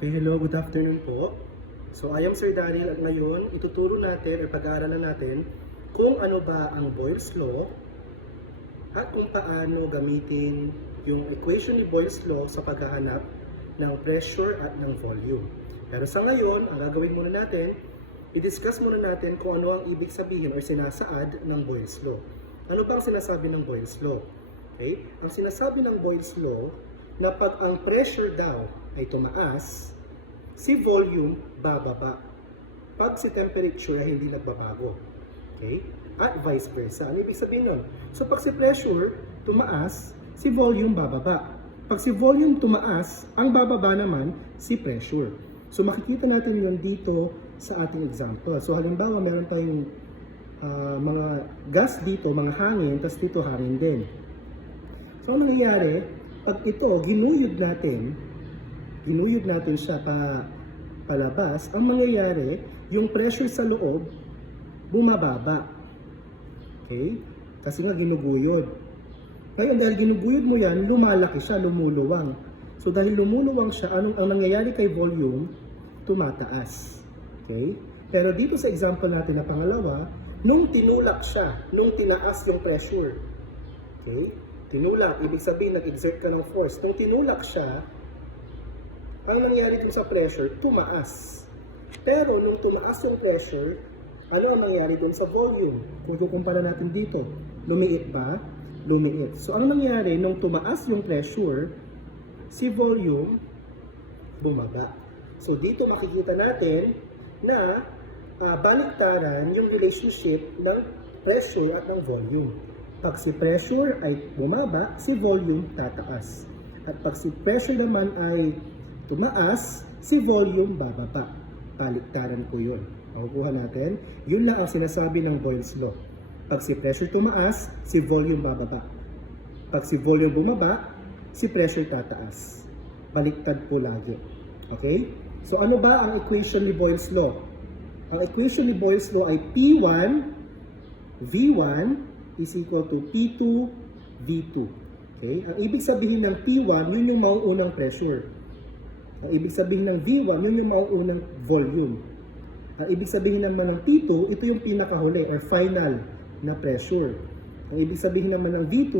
Okay, hello, good afternoon po. So, I am Sir Daniel at ngayon ituturo natin o pag-aaralan natin kung ano ba ang Boyle's Law at kung paano gamitin yung equation ni Boyle's Law sa paghahanap ng pressure at ng volume. Pero sa ngayon, ang gagawin muna natin, i-discuss muna natin kung ano ang ibig sabihin o sinasaad ng Boyle's Law. Ano ba ang sinasabi ng Boyle's Law? Okay? Ang sinasabi ng Boyle's Law na pag ang pressure daw ay tumaas, si volume bababa. Pag si temperature ay hindi nagbabago. Okay? At vice versa. Ano ibig sabihin nun? So pag si pressure tumaas, si volume bababa. Pag si volume tumaas, ang bababa naman si pressure. So makikita natin yun dito sa ating example. So halimbawa meron tayong mga gas dito, mga hangin, tapos dito hangin din. So ang nangyayari, pag ito ginuyod natin siya palabas, ang mangyayari, yung pressure sa loob bumababa. Okay? Kasi nga ginuguyod. Ngayon dahil ginuguyod mo yan, lumalaki siya, lumuluwang. So dahil lumuluwang siya, ang nangyayari kay volume? Tumataas. Okay? Pero dito sa example natin na pangalawa, nung tinulak siya, nung tinaas yung pressure. Okay? Tinulak, ibig sabihin nag-exert ka ng force. Nung tinulak siya, ang nangyari dun sa pressure, tumaas. Pero nung tumaas yung pressure, ano ang nangyari dun sa volume? Kung kukumpara natin dito, lumiit ba? Lumiit. So ang nangyari, nung tumaas yung pressure, si volume bumaba. So dito makikita natin na baliktaran yung relationship ng pressure at ng volume. Pag si pressure ay bumaba, si volume tataas. At pag si pressure naman ay tumaas, si volume bababa. Baliktaran ko yun. Makukuha natin. Yun lang ang sinasabi ng Boyle's Law. Pag si pressure tumaas, si volume bababa. Pag si volume bumaba, si pressure tataas. Baliktad po lagi. Okay? So ano ba ang equation ni Boyle's Law? Ang equation ni Boyle's Law ay P1 V1 is equal to P2 V2. Okay? Ang ibig sabihin ng P1, yun yung mauunang pressure. Ang ibig sabihin ng V1, yun yung mauunang volume. Ang ibig sabihin naman ng P2, ito yung pinakahuli or final na pressure. Ang ibig sabihin naman ng V2,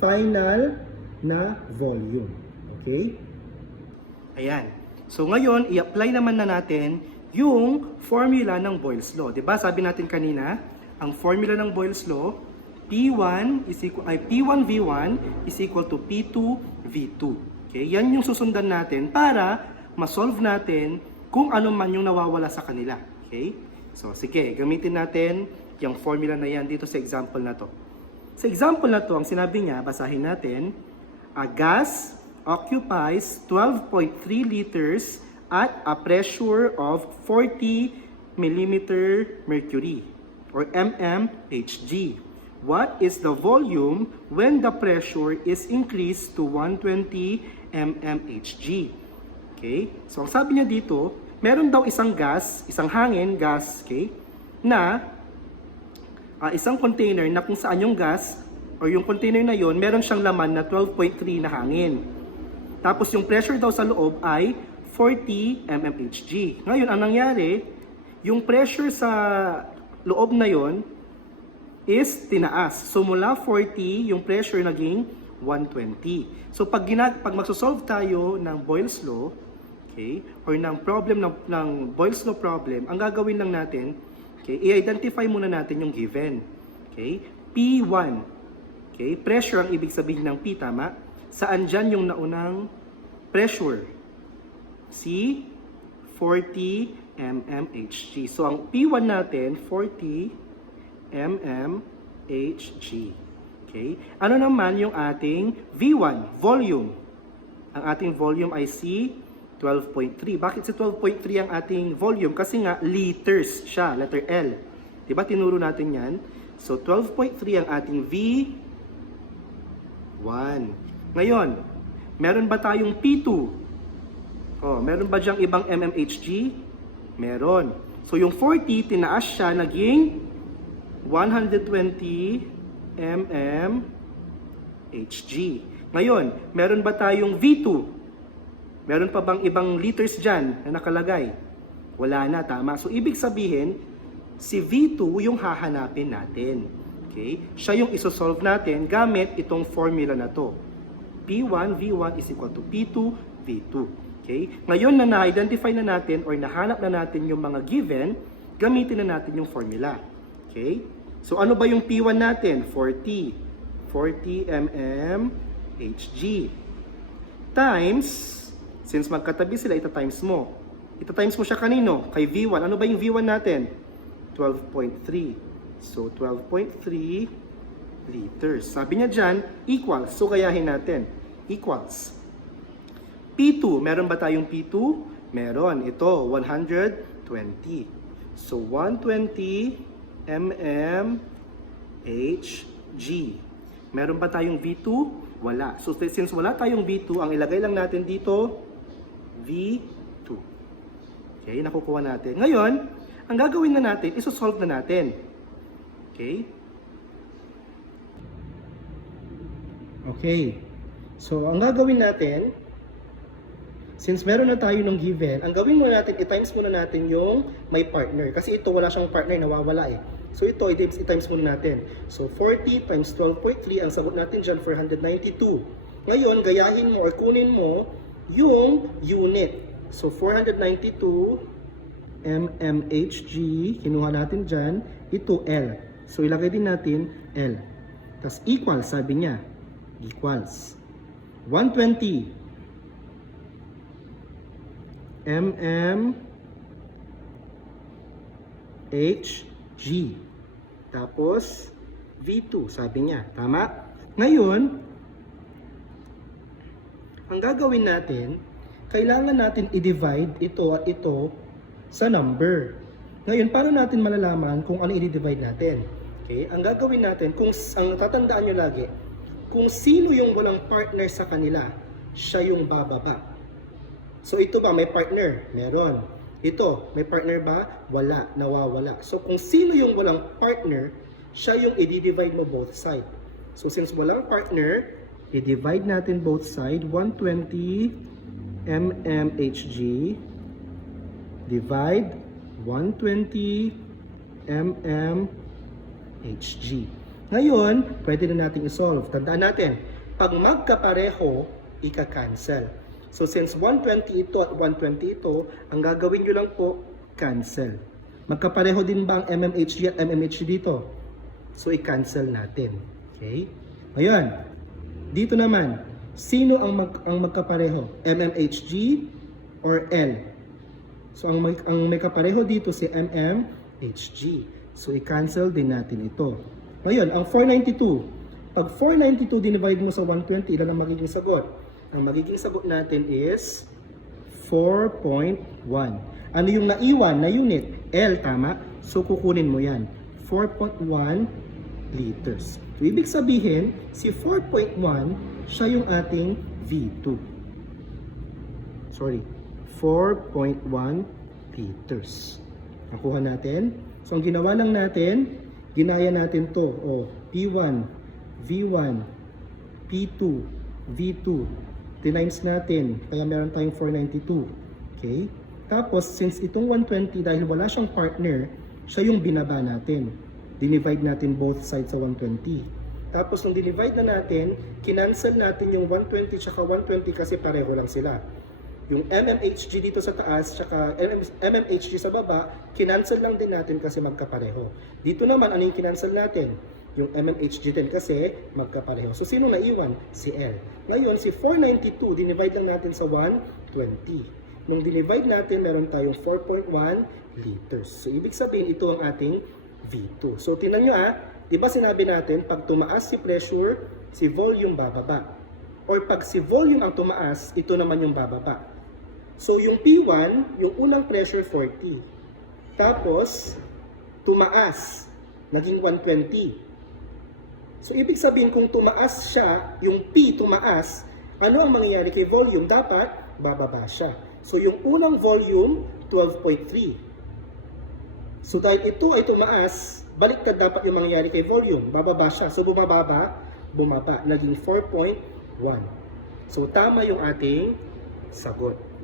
final na volume. Okay? Ayan. So ngayon, i-apply naman na natin yung formula ng Boyle's Law. Diba? Sabi natin kanina, ang formula ng Boyle's Law, P1 V1 is equal to P2 V2. Okay? Yan yung susundan natin para ma-solve natin kung ano man yung nawawala sa kanila. Okay? So, sige, gamitin natin yung formula na yan dito sa example na to. Sa example na to, ang sinabi niya, basahin natin, a gas occupies 12.3 liters at a pressure of 40 millimeter mercury or mmHg. What is the volume when the pressure is increased to 120 mmHg? Okay? So, ang sabi niya dito, meron daw isang gas, isang hangin, gas, okay, na isang container na kung saan yung gas or yung container na yon, meron siyang laman na 12.3 na hangin. Tapos yung pressure daw sa loob ay 40 mmHg. Ngayon, ang nangyari, yung pressure sa loob na yon is tinaas. So mula 40, yung pressure naging 120. So pag magsosolve tayo ng Boyle's Law, okay, or ng problem ng Boyle's Law problem, ang gagawin lang natin, okay, i-identify muna natin yung given. Okay? P1. Okay? Pressure ang ibig sabihin ng P, tama? Saan dyan yung naunang pressure? C, 40 mmHg. So ang P1 natin, 40 mmHg. Okay? Ano naman yung ating V1, volume? Ang ating volume ay C, 12.3. Bakit si 12.3 ang ating volume? Kasi nga, liters siya, letter L. Diba tinuro natin yan? So, 12.3 ang ating V1. Ngayon, meron ba tayong P2? Oh, meron ba dyang ibang mmHg? Meron. So, yung 40, tinaas siya, naging 120 mmHg. Ngayon, meron ba tayong V2? Meron pa bang ibang liters dyan na nakalagay? Wala na, tama. So, ibig sabihin, si V2 yung hahanapin natin. Okay? Siya yung isosolve natin gamit itong formula na to. P1, V1 is equal to P2, V2. Okay? Ngayon na na-identify na natin or nahanap na natin yung mga given, gamitin na natin yung formula. Okay? So, ano ba yung P1 natin? 40. 40 mm Hg. Times, since magkatabi sila, ita-times mo. Ita-times mo siya kanino? Kay V1. Ano ba yung V1 natin? 12.3. So, 12.3 liters. Sabi niya dyan, equals. So, gayahin natin. Equals. P2. Meron ba tayong P2? Meron. Ito, 120. So, 120 mm Hg. Meron ba tayong V2? Wala. So, since wala tayong V2, ang ilagay lang natin dito, V2. Okay, nakukuha natin. Ngayon, ang gagawin na natin, isosolve na natin. Okay? Okay. So, ang gagawin natin, since meron na tayo ng given, ang gawin muna natin, i-times muna natin yung may partner. Kasi ito, wala siyang partner, nawawala eh. So, ito, i-times muna natin. So, 40 times 12.3, ang sagot natin dyan, 492. Ngayon, gayahin mo or kunin mo yung unit. So, 492 mmHg, kinuha natin dyan, ito L. So, ilagay din natin L. Tapos, equals, sabi niya, equals 120 mmHg. Tapos, V2, sabi niya. Tama? Ngayon, ang gagawin natin, kailangan natin i-divide ito at ito sa number. Ngayon, paano natin malalaman kung ano i-divide natin? Okay? Ang gagawin natin, ang tatandaan nyo lagi, kung sino yung walang partner sa kanila, siya yung bababa. So, ito ba, may partner? Meron. Ito, may partner ba? Wala, nawawala. So, kung sino yung walang partner, siya yung i-divide mo both side. So, since walang partner, i-divide natin both side, 120 mmHg divide 120 mmHg. Ngayon, pwede na natin isolve. Tandaan natin, pag magkapareho, ika-cancel. So, since 120 ito at 120 ito, ang gagawin nyo lang po, cancel. Magkapareho din ba ang mmHg at mmHg dito? So, i-cancel natin. Okay? Ngayon, dito naman, sino ang magkapareho? mmHg or L? So, ang may kapareho dito si mmHg. So, i-cancel din natin ito. Ngayon, ang 492. Pag 492 dinivide mo sa 120, ilan ang magiging sagot? Ang magiging sagot natin is 4.1. Ano yung naiwan na unit? L, tama? So, kukunin mo yan. 4.1 liters. So, ibig sabihin, si 4.1, siya yung ating V2. Sorry, 4.1 liters. Nakuha natin. So, ang ginawa lang natin, ginaya natin to. O, P1, V1, P2, V2. Tinimes natin, kaya meron tayong 492. Okay? Tapos, since itong 120, dahil wala siyang partner, siya yung binaba natin. Dinivide natin both sides sa 120. Tapos, nung dinivide na natin, kinancel natin yung 120 tsaka 120 kasi pareho lang sila. Yung mmHg dito sa taas, tsaka mmHg sa baba, kinancel lang din natin kasi magkapareho. Dito naman, ano yung kinancel natin? Yung mmHg din kasi magkapareho. So, sino naiwan? Si L. Ngayon, si 492, dinivide lang natin sa 120. Nung dinivide natin, meron tayong 4.1 liters. So, ibig sabihin, ito ang ating V2. So, tingnan nyo di ba sinabi natin, pag tumaas si pressure, si volume bababa. Or pag si volume ang tumaas, ito naman yung bababa. So, yung P1, yung unang pressure 40. Tapos, tumaas, naging 120. So, ibig sabihin kung tumaas siya, yung P tumaas, ano ang mangyayari kay volume? Dapat, bababa siya. So, yung unang volume, 12.3. So, dahil ito ay tumaas, baliktad dapat yung mangyayari kay volume. Bababa siya. So, bumaba, naging 4.1. So, tama yung ating sagot.